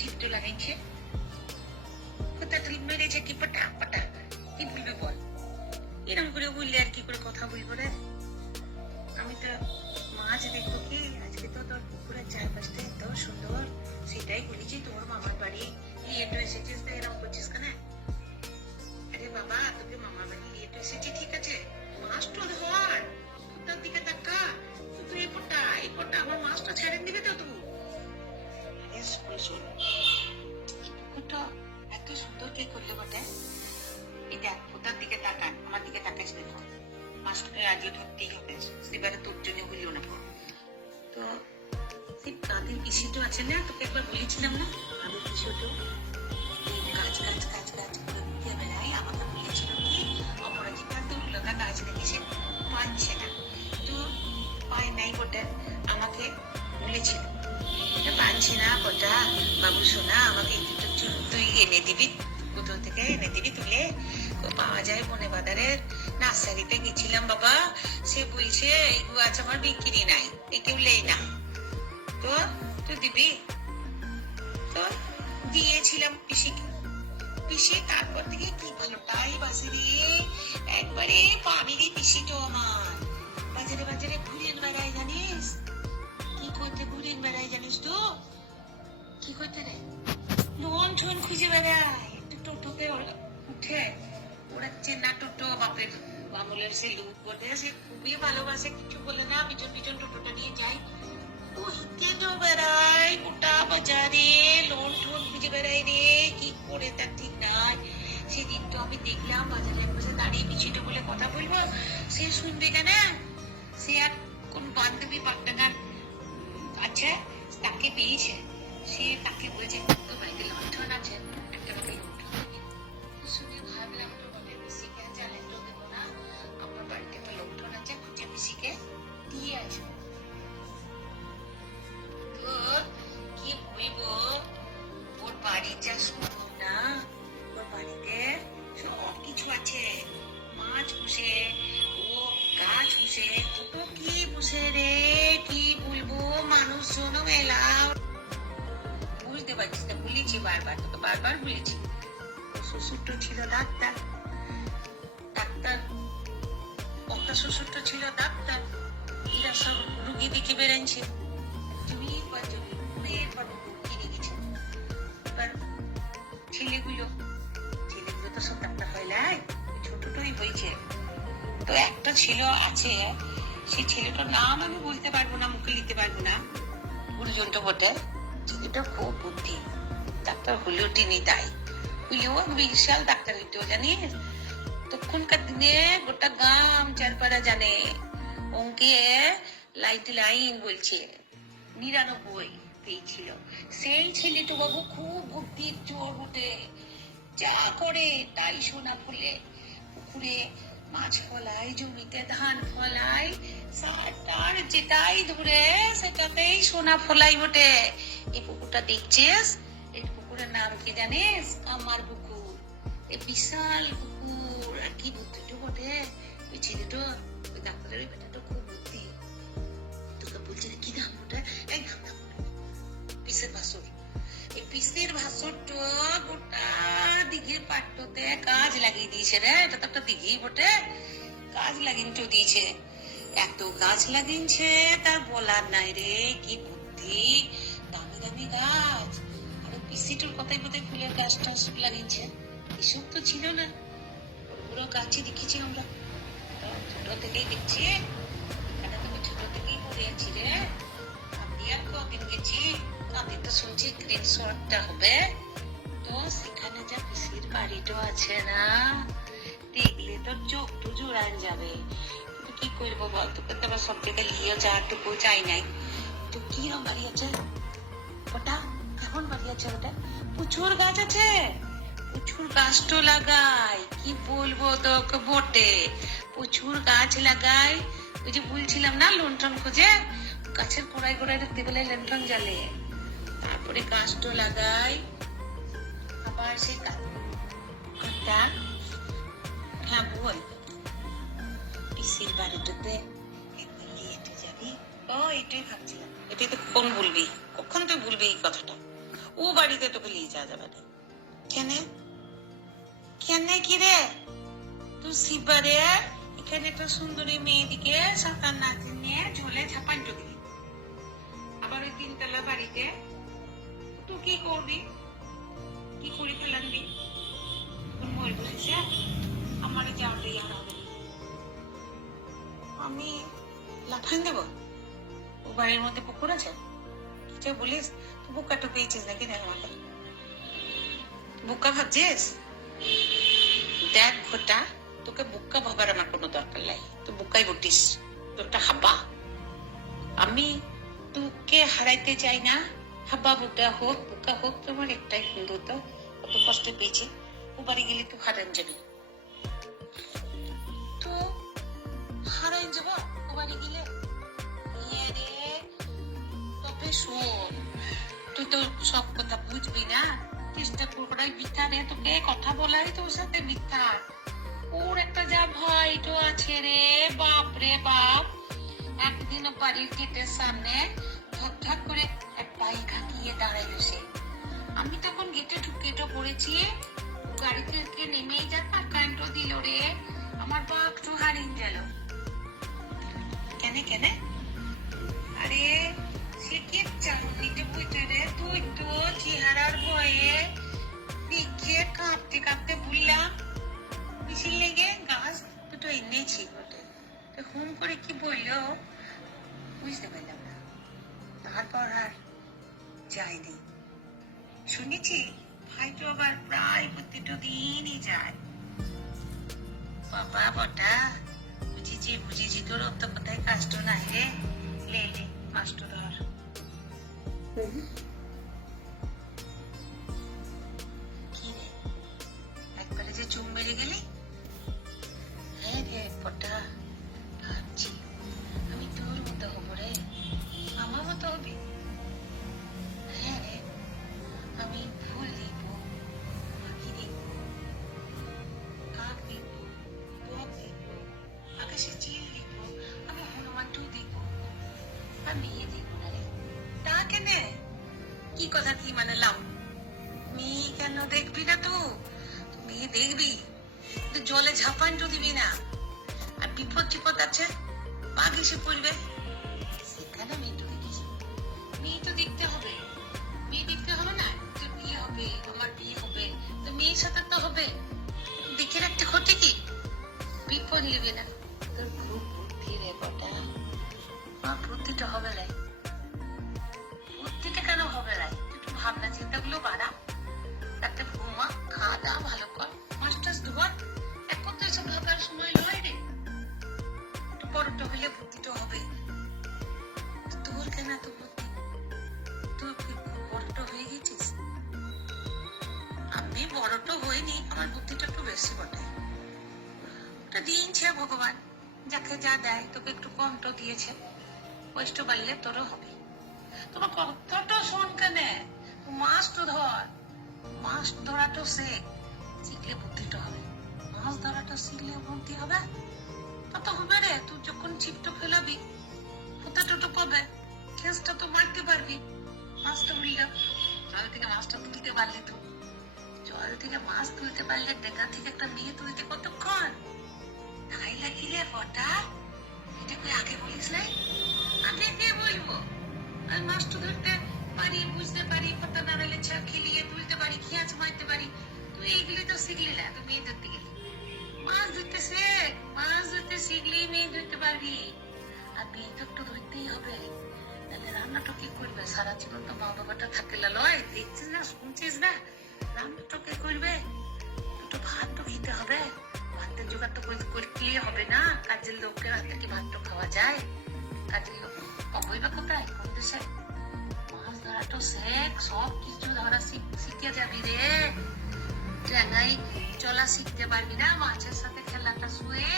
চিত্র লাগাইছে মেরেছে কি পটা পটা, কি বলবে বল? এরকম করে বললে আর কি করে কথা বলবো রে? আমি তো মাছ দেখবো কি আজকে, তো তোর পুকুরের চারপাশটা এত সুন্দর, সেটাই বলেছি তোর মামার বাড়ি নিয়ে তো এসেছিস, তো এরকম করছিস কেন? আরে বাবা, তোকে মামার বাড়ি নিয়ে তো এসেছি, ঠিক আছে, মাছটা ধর, তার দিকে তাকা, তুই এই পটা আমার মাছটা ছেড়ে দিবে তো তুই? পুকুরটা এত সুন্দর কে করলে বটে? এই দেখ, ওটার দিকে তাকা, আমার দিকে তাকাইস দেখো, মাছটাকে আজকে ধরতেই হবে, সেবারে তোর জন্য বলিও না। তো সেই কাঁধের পিসিটো আছে না, তোকে একবার বলেছিলাম না, কাঁধের পিসিটো কাজ কাজ কাজ কাজ করে উঠে বেড়ায়, আমাকে বলেছিল কি অপরাজিতা তো উল্লকা কাজ লেগেছে, পাচ্ছে না, তো পায় নাই বটে, আমাকে বলেছিল পাচ্ছি না কটা, বাবু সোনা আমাকে তুই এনে দিবি, কোথাও থেকে এনে দিবি তুলে, তো পাওয়া যায় বনে বাজারের নার্সারিতে গেছিলাম বাবা, সে বলছে এই গাছ আমার বিক্রি নাই, কেউ লেই না, তো তুই দিবি? তো দিয়েছিলাম পিসিকে, পিসি তারপর থেকে কি ভালোটাই বাসে রে, একবারে পাবিরি পিসিটো আমার, বাজারে বাজারে ঘুরে বেড়ায় জানিস, কি করতে ঘুরে বেড়ায় জানিস তো, কি করতে রে, লোন ঠোন খুঁজে বেড়ায়, টোটোতে উঠে ওড়াচ্ছে না, টোটো বাপের আমলের সে লুক বটে, সে খুবই ভালোবাসে, কিছু বলে না, পিছন পিছন টোটোটা নিয়ে যায়, বেড়ায় গোটা বাজারে, লোন ঠোন খুঁজে বেড়ায় রে, কি করে তার ঠিক নাই। সেদিন তো আমি দেখলাম বাজারে বসে দাঁড়িয়ে পিছিয়ে বলে কথা বলবো, সে শুনবে কেন? সে আর কোন বান্ধবী পাটনার আচ্ছা তাকে পেয়েছে, সে তাকে বলছে তোর বাড়িতে লণ্ঠন আছে, একটা বাড়িতে লণ্ঠন শুনে ভাবলাম তোর বাড়ির পিসিকে চ্যালেঞ্জ দেবো না, আমার বাড়িতে একটা লণ্ঠন আছে, খুঁজে পিসিকে দিয়ে আসবো। কি বলবো, ওর বাড়ি যা সুন্দর না, ওর বাড়িতে সব কিছু আছে, মাছ পুষে, ও গাছ পুষে, কত কি পুষে রে, কি বলবো, মানুষজন মেলা, বুঝতে পারছিস না, বলেছি বারবার, তোকে বারবার বলেছি, শ্বশুরটা ছিল ডাক্তার, ডাক্তার একটা শ্বশুরটা ছিল ডাক্তার, এরা সব রুগী দেখে বেড়াচ্ছে, ছেলেগুলো তো সব ডাক্তার হয় নাই, ছোটটাই হয়েছে, তো একটা ছেলে আছে, সেই ছেলেটার নাম আমি বলতে পারবো না, মুখে নিতে পারবো না, গুরুজনটা বটে, ছেলেটা খুব বুদ্ধি, ডাক্তার হলেও টেনে তাই, হইলেও বিশাল ডাক্তার হইতো জানিস, তখনকার দিনে গোটা গ্রাম চারপাড়া জানে, অঙ্কে লাইন বলছে 99 পেয়েছিল, সেই ছেলেটা বাবু খুব বুদ্ধির জোর বটে, যা করে তাই সোনা ফুলে, পুকুরে মাছ ফলায়, জমিতে ধান ফলায়, সারটার যেটাই ধরে সেটাতেই সোনা ফলাই বটে। এই পুকুরটা দেখছিস, এই পুকুরের নাম কি জানিস? আমার পুকুর, এই বিশাল পুকুর, আর কি বুদ্ধিটা বটে ওই ছেলেটা, ওই ডাক্তারের ওই বেটাটা খুব বুদ্ধি, তোকে বলছে কি নাম ওটা, এই নাম পিসের ভাসুর, এই পিসের ভাসুরটা গোটা দিঘির পাট্টতে কাজ লাগিয়ে দিয়েছে রে, এটা তো একটা দিঘি বটে, কাজ লাগিয়ে দিয়েছে, এত গাছ লাগিয়েছে তার বলার নাই রে, কি বুদ্ধি, দামি দামি গাছ, আর পিসিটার কথাই বোধহয় ফুলের গাছ টাছ লাগিয়েছে, এসব তো ছিল না, পুরো গাছই দেখেছি আমরা, ছোট থেকেই দেখছি, এখানে তুমি ছোট থেকেই পড়ে আছি রে, আমি আর কদিন গেছি, আমি তো শুনছি গ্রিন শহরটা হবে, তো সেখানে যা পিসির বাড়িটা আছে না, দেখলে তোর চোখ তো জোড়ান যাবে, কিন্তু কি করবো বল, তোকে তো আবার সব জায়গায় নিয়ে যাওয়াটুকু চাই নাই, তো কি রকম বাড়ি আছে ওটা, কেমন বাড়ি আছে ওটা, প্রচুর গাছ আছে, প্রচুর গাছ তো লাগাই, কি বলবো তোকে বটে, প্রচুর গাছ লাগাই, ওই যে বলছিলাম না লণ্ঠন খোঁজে, গাছের গোড়ায় গোড়ায় দেখতে পেলে লণ্ঠন জ্বালে, তারপরে গাছটা লাগাই, আবার সেই হ্যাঁ বল, পিসির বাড়িটাতে এত ও এটাই ভাবছিলাম, এটাই তো কখন বলবি, কখন তুই বলবি এই কথাটা? ও বাড়িতে তোকে নিয়ে যাওয়া যাবে না। কেন কেন কি রে? তুই শিবারে এখানে একটা সুন্দরী মেয়েদিকে সাঁতার নাচতে নিয়ে ঝোলে ঝাপান চুকলি, আবার ওই 3 তলা বাড়িতে তুই কি করবি? কি করে ফেলানবি? মরে বসেছে আমার যাওয়াটা আর হবে না। আমি লাফান দেব? ও বাড়ির মধ্যে পুকুর আছে, কিছু বলিস? তুই বুকাটা পেয়েছিস নাকি? দেখ আমাকে বুকা ভাবছিস? দেখ ঘোটা, তোকে বুকা ভাবার আমার কোনো দরকার নাই, তুই বুকাই বটিস, তোরটা হাব্বা। আমি তোকে হারাইতে চাই না, হাব্বা বুটা হোক বুকা হোক, তোমার একটাই সুন্দর, তো কত কষ্ট পেয়েছি। ও বাড়ি গেলে তুই হারান যাবি, তো হারাই যাব ও বাড়ি গেলে। রে তবে শোন, তুই তো সব কথা বুঝবি না, চেষ্টা করবি মিথ্যা রে, তোকে কথা বলাই তোর সাথে মিথ্যা। ওর একটা যা ভয় তো আছে রে, বাপ রে বাপ। একদিন বাড়ির গেটের সামনে ঝকঝক করে এক বাইক হাঁকিয়ে দাঁড়াইল সে। আমি তখন গেটে ঢুকে তো পড়েছি, গাড়ি থেকে নেমেই যা কারেন্ট দিল রে, আমার বাপ তো হারিয়ে গেল। কেন কেন? আরে সে কি চাকরিতে বইতে রে, তুই তো চেহারার ভয়ে দিকে কাঁপতে কাঁপতে বললাম মিছিল লেগে গাছ দুটো এনেছি বটে, তো হুম করে কি বললো বুঝতে পারলাম না। তারপর আর যায়নি। শুনেছি ভাই তো আবার প্রায় প্রত্যেকটা দিনই যায়। বাবা বটা, বুঝেছি তোর অত কথায় কাষ্ট নাই রে। লে মাস্ট ধর। কি রে, একবারে যে চুম মেরে গেলি? হ্যাঁ রে বটা, ভাবছি আমি তোর মতো হবো রে, আমার মতো হবি। হ্যাঁ রে, আমি ফুল দিব, পাখি দিব, কাক দিব, বক দিব, আকাশে চিল দিব, আমি হনুমান টু দিব, আমি মেয়ে দিব না রে। তা কেন? কি কথা কি মানে লাও? মেয়ে কেন দেখবি না? তো মেয়ে দেখবি, জলে ঝাপান তো দিবি না। আর বিপদ টিপদ আছে, বাঘ এসে পড়বে, সেখানে মেয়ে তো দেখিস। মেয়ে তো দেখতে হবে, মেয়ে দেখতে হবে না? তোর বিয়ে হবে, আমার বিয়ে হবে, তো মেয়ের সাথে তো হবে, দেখে রাখতে ক্ষতি কি? বিপদ নেবে না। তোর খুব বুদ্ধি রে বটা, আমার বুদ্ধিটা হবে না। বুদ্ধিটা কেন হবে না? একটু ভাবনা চিন্তাগুলো বাড়া, একটা ঘুমা, খাওয়া দাওয়া ভালো কর, মাস্টার্স ধোয়ার, এখন তো এসব ভাবার সময় নয় রে। বড়টা হলে বুদ্ধিটা হবে। তোর কেন এত বুদ্ধি? তুই কি বড়টা হয়ে গেছিস? আমি বড়টা হইনি, আমার বুদ্ধিটা একটু বেশি বটে। ওটা দিনছে ভগবান, যাকে যা দেয়, তোকে একটু কমটা দিয়েছে, কষ্ট বাড়লে তোরও হবে। তোমার কথাটা শোন কেন, মাছ তো ধর, মাছ ধরাটা শেখ, শিখলে বুদ্ধিটা হবে। মাছ ধরাটা শিখলে বুদ্ধি হবে, তা তো হবে রে। তুই যখন ছিপটা ফেলাবি, পোতা টোটো পাবে, খেসটা তো মারতে পারবি। মাছটা উড়িল, জল থেকে মাছটা তুলতে পারলি, তো জল থেকে মাছ তুলতে পারলে ডেকা থেকে একটা মেয়ে তুলতে কতক্ষণ? তাই লাগি রে বটা, এটা তুই আগে বলিস নাই? আগে কে বলবো? আমি মাছটা ধরতে পারি, বুঝতে পারি, পাতা নাড়ালে ছাপ খেলিয়ে তুলতে পারি, খেয়াচ মারতে পারি। তুই এইগুলি তো শিখলি না, তুই মেয়ে ধরতে গেলি। মাছ ধরতে শেখ, মাছ ধরতে শিখলেই মেয়ে ধরতে পারবি। আর মেয়ে তো একটু ধরতেই হবে, তাহলে রান্নাটা কি করবে? সারা জীবন তো মা বাবাটা থাকে লয়, দেখছিস না, শুনছিস না, রান্নাটা কে করবে? দুটো ভাত তো খেতে হবে, ভাতের জোগাড় তো করতেই হবে না। কাজের লোকের হাতে কি ভাত খাওয়া যায়? কাজের লোক পাবোই বা কোথায়, কোন দেশে? মাছ ধরাটা শেখ, সব কিছু ধরা শিখে যাবি রে। ট্যাঙ্গাই চলা শিখতে পারবি না, মাছের সাথে খেলাটা শুয়ে